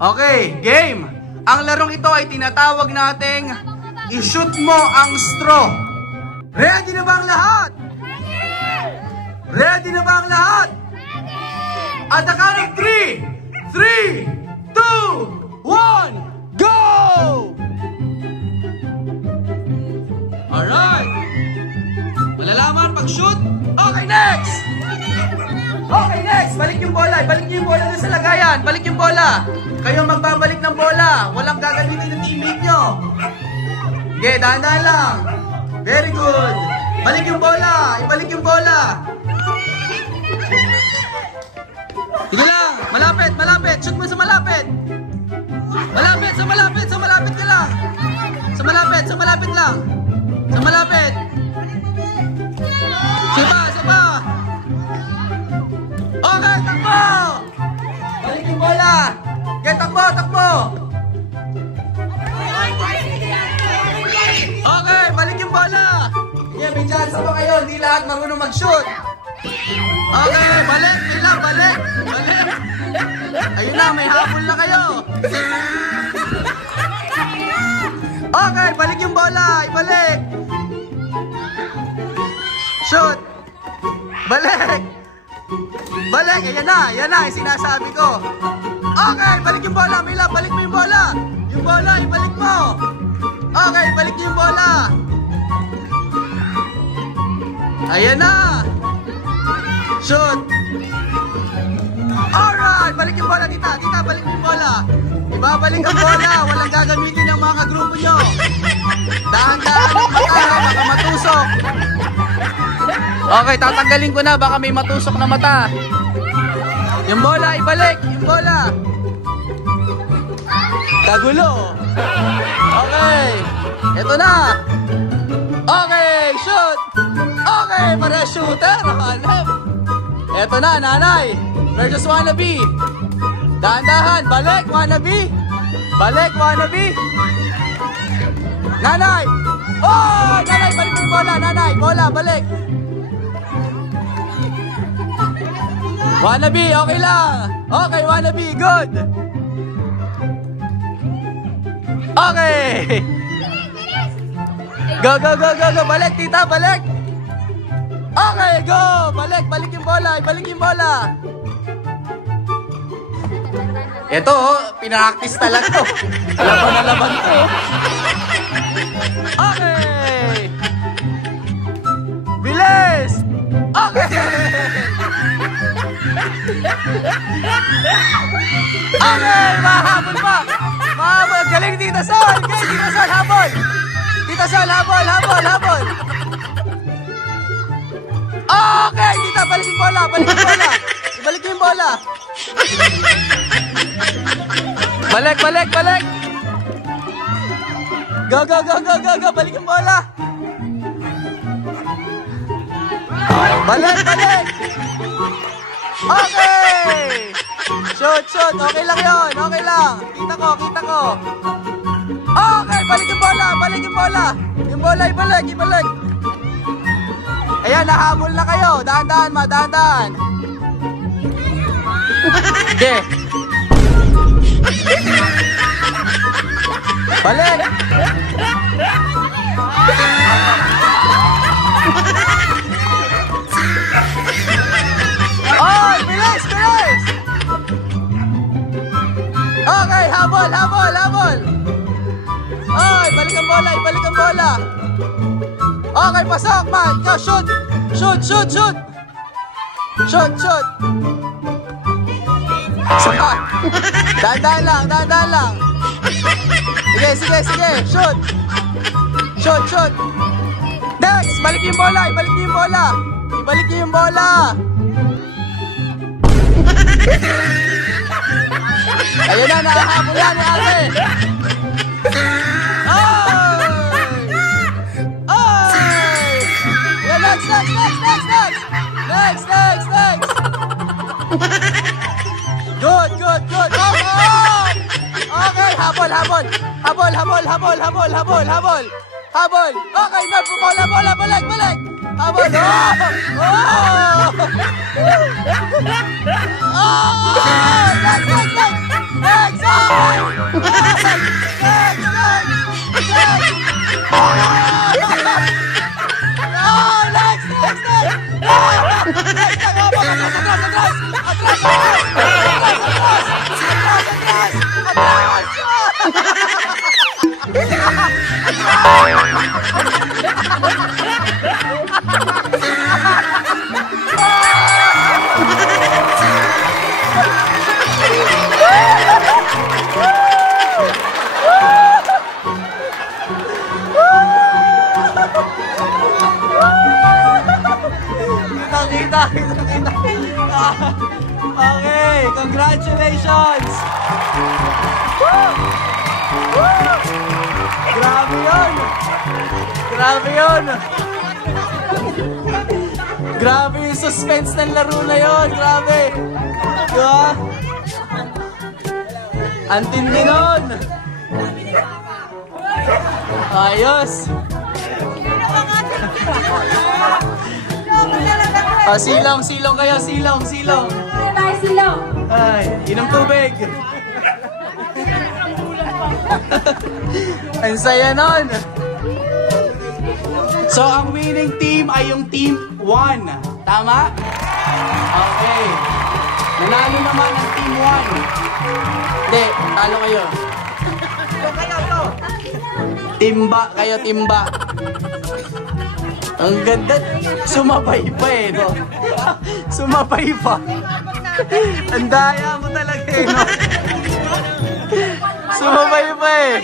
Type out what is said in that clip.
Okay, game. Ang larong ito ay tinatawag nating i-shoot mo ang straw. Ready na ba ang lahat? Ready na ba ang lahat? At the count of 3, 3, 2, 1, go! Alright. Malalaman pag shoot. Okay, next! Okay, next! Balik yung bola. Balik yung bola na sa lagayan. Balik yung bola. Kayo magbabalik ng bola. Walang gagamitin ng teammate nyo. Okay, dahan-dahan lang. Very good. Balik yung bola. Ibalik yung bola. Sige lang. Malapit, malapit. Shoot mo sa malapit. Malapit, sa malapit. Sa malapit ka lang. Sa malapit, sa malapit lang. Sa malapit. Sipa, sipa. Okay, takbo. Balik yung bola. Okay, takbo, takbo. Okay, balik yung bola. Yeah, may chance pa kayo. Hindi lahat marunong mag-shoot. Okay, balik. Ilang, balik. Balik. Ayun na, may habol na kayo. Okay, balik yung bola. Ibalik. Shoot. Balik. Balik. Ayan na. Ayan na. Yung sinasabi ko. Okay, balik yung bola. Mila, balik mo yung bola. Yung bola, ibalik mo. Okay, balik yung bola. Ayan na. Shoot. Alright, balik yung bola, tita. Tita, balik yung bola. Ibabalik ang bola. Walang gagamitin ng mga grupo nyo. Dahan-dahan ang mata. Baka matusok. Okay, tatanggalin ko na. Baka may matusok na mata. Yung bola, ibalik. Yung bola. Kagulo. Okay. Ito na. Okay, shoot. Okay, para shooter. Hanap. Ito na, nanay. Versus wannabe. Dahan-dahan. Balik, wannabe. Balik, wannabe. Nanay. Oh, nanay, balik yung bola. Nanay, bola, balik. Wannabe, okay lang. Okay, wannabe, good. Okay. Go, go, go, go, go. Balik, tita, balik. Okay, go. Balik, balik yung bola. Balik yung bola. Ito, pinaktis talaga to. Laban na laban to. Okay. Bilis. Okay. Okay, mahabol pa. Mahabol. Galing, Tita Sol. Okay, Tita Sol, habol. Tita Sol, habol, habol, habol. Okay, Tita, balik yung bola. Balik yung bola. Ibalik yung bola. Balik, balik, balik. Go, go, go, go, go, go. Balik yung bola. Balik, balik. Okay. Shoot, shoot. Okay lang yun. Okay lang. Kita ko, kita ko. Okay, balik yung bola. Balik yung bola. Yung bola, ibalik, ibalik. Ayan, nahabol na kayo. Dahan-dahan, ma. Dahan-dahan. Okay. Balik. Oh, bilis, bilis. Okay, habol, habol, habol. Oh, balik ang bola, ibalik ang bola. Okay, pasok, man. Go, shoot. Shoot, shoot, shoot. Shoot, shoot. Saka. Dahan-dahan lang, dahan-dahan lang. Sige, sige, sige. Shoot. Shoot, shoot. Next, balik yung bola, ibalik yung bola. Ibalik yung bola. Ayun na, nakahabol yan ni ate. Ay! Ay! Yeah, next, next, next, next, next. Next, next, next. Good, good, good. Oh! Okay, habol, habol. Habol, habol, habol, habol, habol, habol. Habol. Okay, bola, bola, balik, balik. Habol. Oh! Oh! Oh! Next, next, next. Next. Atras! Atras! Kita. Okay, congratulations! Woo! Woo! Grabe yun! Grabe yun! Grabe yung suspense ng laro na yun! Grabe! Diba? Ang tindi nun! Ayos! Silong kayo, silong. Ay, inom tubig. Ang saya nun. So, ang winning team ay yung team 1. Tama? Okay. Nanalo naman ang team 1. Hindi, talo kayo. Timba kayo, timba. Ang ganda. Sumabay pa eh, no? Sumabay pa. Ang daya mo talaga eh, no? Sumabay pa eh.